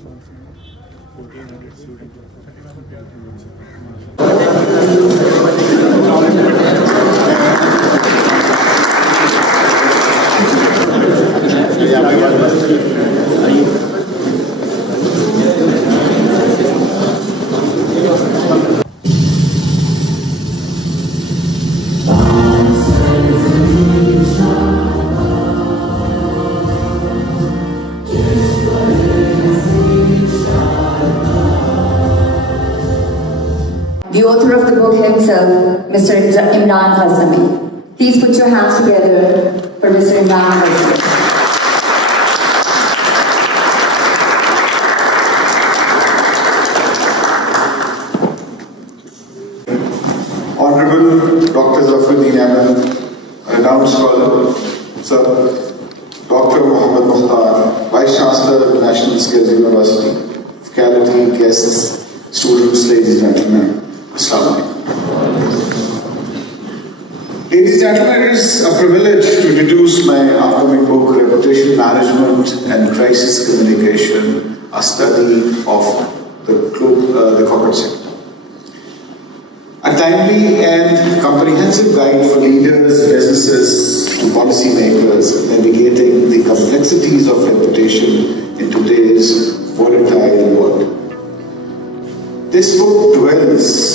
1400 students. The author of the book himself, Mr. Imran Ghaznavi. Please put your hands together for Mr. Imran Ghaznavi. Honorable Dr. Zafar, a renowned scholar, Sir Dr. Mukhtar, Vice-Chancellor of the National Skills University, faculty, guests, students, ladies and gentlemen. Assalamu alaikum. Ladies and gentlemen, it is a privilege to introduce my upcoming book, Reputation Management and Crisis Communication, a study of the corporate sector. A timely and comprehensive guide for leaders, businesses, and policymakers navigating the complexities of reputation in today's volatile world. This book dwells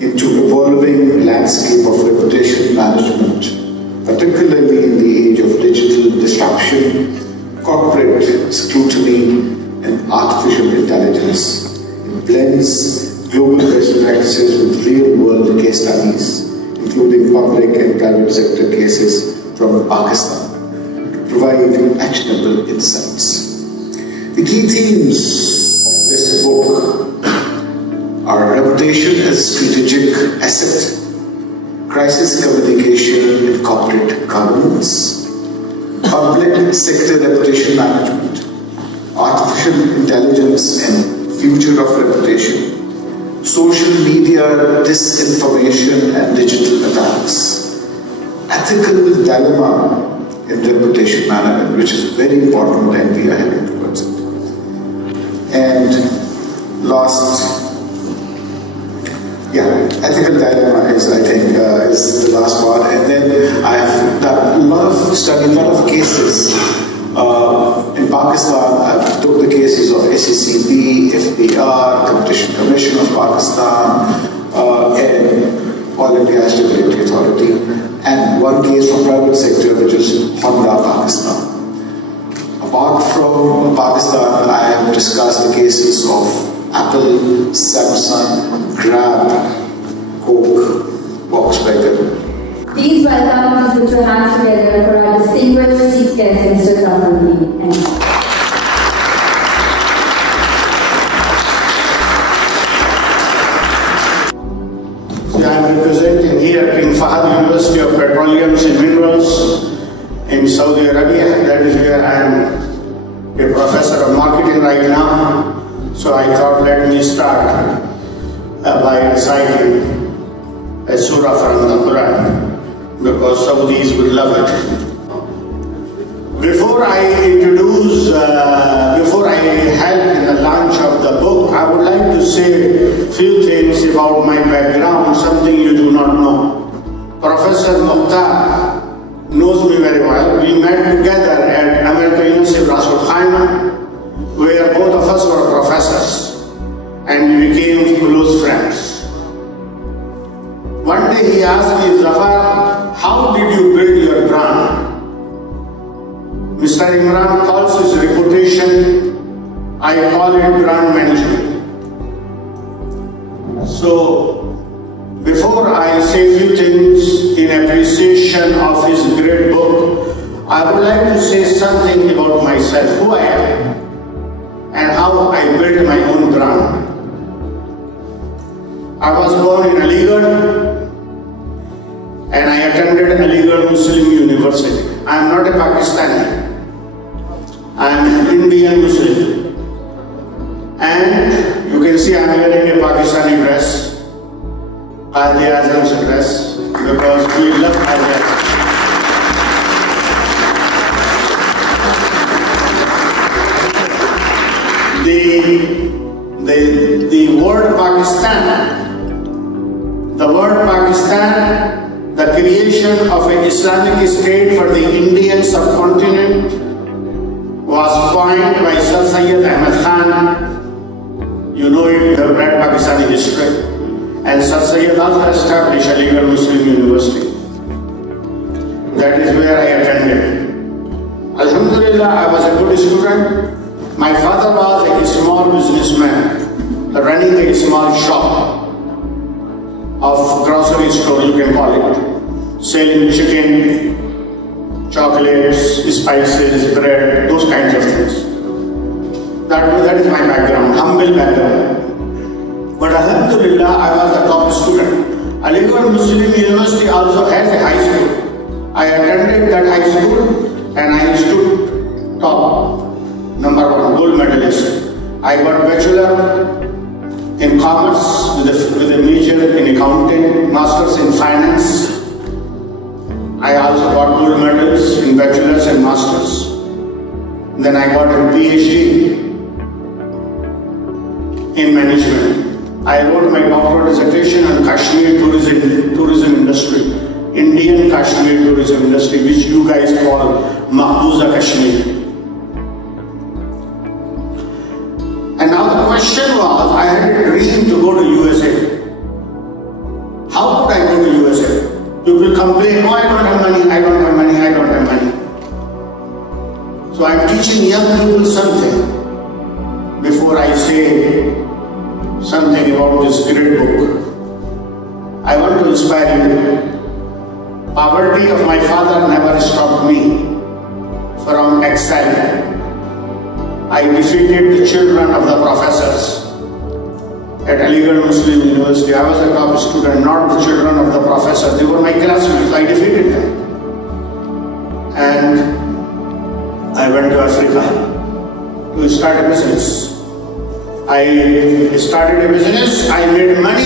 into evolving landscape of reputation management, particularly in the age of digital disruption, corporate scrutiny, and artificial intelligence. It blends global best practices with real-world case studies, including public and private sector cases from Pakistan, to provide actionable insights. The key themes of this book are reputation as strategic asset, crisis communication and corporate governance, public sector reputation management, artificial intelligence and future of reputation, social media disinformation and digital attacks, ethical dilemma in reputation management, which is very important and we are heading towards it. And last, ethical dilemma is, I think, is the last part. And then I have done studied a lot of cases. In Pakistan, I took the cases of SECB, FBR, Competition Commission of Pakistan, and Oil and Gas Regulatory Authority, and one case from private sector, which is Honda, Pakistan. Apart from Pakistan, I have discussed the cases of Apple, Samsung, Grab, Coke, Volkswagen. Please welcome and put your hands together for our distinguished chief guest, Mr. Zafar. I'm representing here in Fahd University of Petroleums and Minerals in Saudi Arabia. That is where I am a professor of marketing right now. So I thought, let me start by reciting a surah from the Quran, because Saudis would love it. Before I help in the launch of the book, I would like to say a few things about my background, something you do not know. Professor Mukhtar knows me very well. We met together at American University of where both of us were professors, and we became close friends. One day he asked me, Zafar, how did you build your brand? Mr. Imran calls his reputation, I call it brand management. So, before I say a few things in appreciation of his great book, I would like to say something about myself, who I am, and how I built my own brand. I was born in Aligarh, and I attended Aligarh Muslim University. I am not a Pakistani. I am an Indian Muslim. And you can see I am wearing a Pakistani dress, Qaadi-e-Azam's dress, because we love Qaadi-e-Azam. the word Pakistan, the creation of an Islamic state for the Indian subcontinent was coined by Sir Syed Ahmed Khan. You know it, you have read Pakistani history. And Sir Syed also established Aligarh Muslim University. That is where I attended. Alhamdulillah, I was a good student. My father was a small businessman, running a small shop of grocery store, you can call it, selling chicken, chocolates, spices, bread, those kinds of things. That is my background, humble background. But Alhamdulillah, I was a top student. Aligarh Muslim University also has a high school. I attended that high school and I stood top, number 1, gold medalist. I got bachelor in commerce with a major in accounting, masters in finance. I also got gold medals in bachelor's and masters. Then I got a PhD in management. I wrote my doctoral dissertation on Kashmir tourism industry, Indian Kashmir tourism industry, which you guys call Mahbooza Kashmir. And now the question was, I had a dream to go to USA. How could I go to USA? People complain, oh, I don't have money, I don't have money, I don't have money. So I'm teaching young people something before I say something about this great book. I want to inspire you. Poverty of my father never stopped me from excelling. I defeated the children of the professors at Aligarh Muslim University. I was a top student, not the children of the professor. They were my classmates. I defeated them. And I went to Africa to start a business. I started a business, I made money,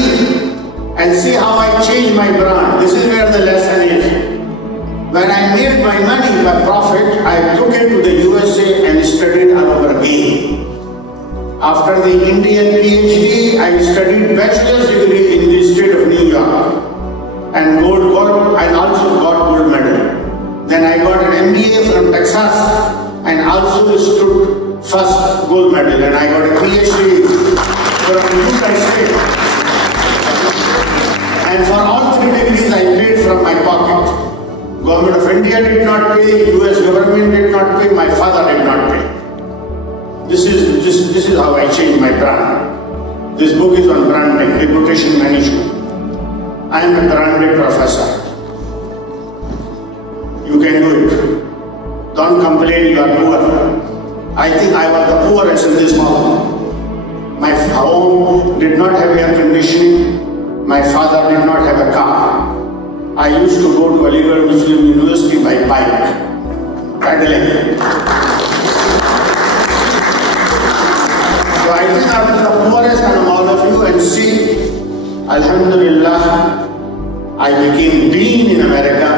and see how I changed my brand. This is where the lesson is. When I made my money by profit, I took it to the USA and studied all over again. After the Indian PhD, I studied bachelor's degree in the state of New York and also got gold medal. Then I got an MBA from Texas and also stood first gold medal, and I got a PhD from Utah State. And for all 3 degrees I paid from my pocket. Government of India did not pay, US government did not pay, my father did not pay. This is how I changed my brand. This book is on branding, reputation management. I am a branded professor. You can do it. Don't complain you are poor. I think I was the poorest in this hall. My home did not have air conditioning. My father did not have a car. I used to go to Aligarh Muslim University by bike, paddling. So I think I was the poorest among all of you, and see, Alhamdulillah, I became dean in America.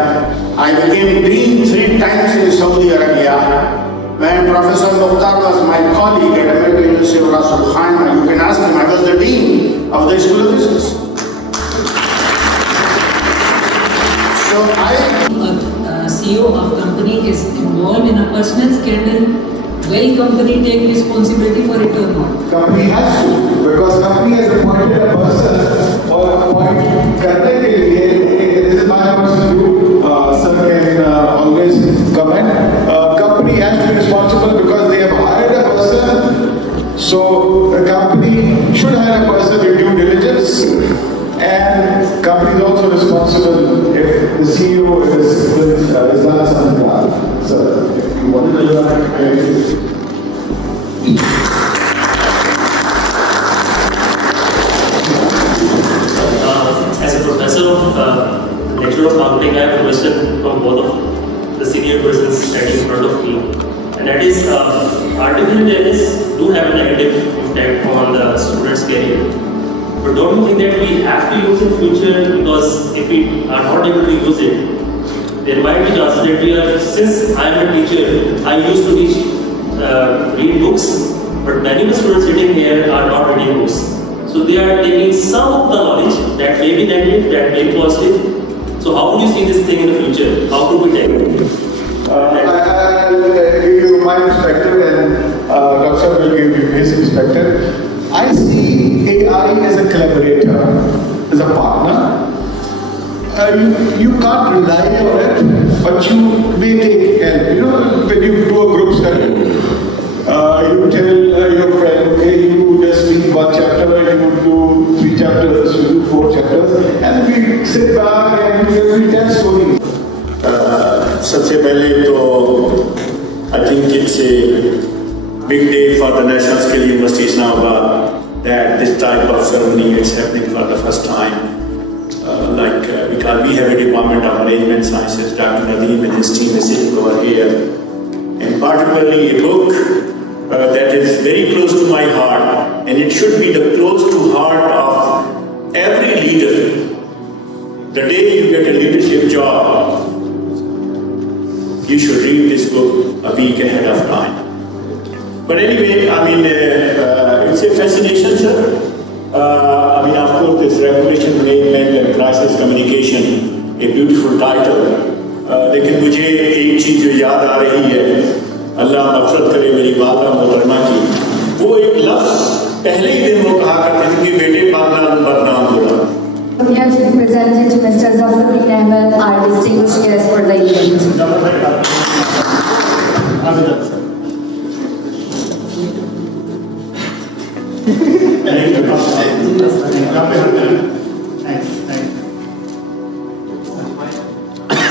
I became dean 3 times in Saudi Arabia. When Professor Mukhtar was my colleague at American University of Rasul Khan, you can ask him, I was the dean of the School of Business. So CEO of company is involved in a personal scandal, will company take responsibility for it or not? Company has to, because company has appointed a person or appoint करने के लिए, this is my personal view, sir can always comment. Company has to be responsible because they have hired a person, so the company should hire a person with due diligence, and company is also responsible if the CEO is done something wrong. So if you want to do that, as a professor of lecture of marketing, I have a question from both of the senior persons standing in front of me, and that is artificial intelligence do have a negative impact on the student's career. But don't you think that we have to use in future, because if we are not able to use it, there might be chances that since I am a teacher, I used to teach, read books, But many of the students sitting here are not reading books. So they are taking some of the knowledge that may be negative, that may be positive. So how would you see this thing in the future? How could we take it? I'll give you my perspective and Dr. will give you his perspective. I see AI as a collaborator, as a partner. You can't rely on it, but you may take help. You know, when you do a group study, you tell your friend, okay, you just read one chapter, you do 3 chapters, you do 4 chapters, and we sit back and we tell stories. सबसे पहले तो I think it's a big day for the National Skill University Islamabad that this type of ceremony is happening for the first time. Because we have a Department of Management Sciences, Dr. Nadeem and his team is sitting over here, and particularly a book that is very close to my heart, and it should be the close to heart of every leader. The day you get a leadership job, you should read this book a week ahead of time. But anyway, it's a fascination, sir. Of course, this Regulation Management and Crisis Communication, a beautiful title. लेकिन मुझे एक चीज जो याद आ रही है, अल्लाह मग़फ़िरत करे मेरी वालिदा मोहतरमा की, वो एक लफ्ज़ पहले ही दिन वो कहा करते थे कि बेटे बदनाम होगा. We are to present it to Mr. Zafar Ahmed, our distinguished guest for the event.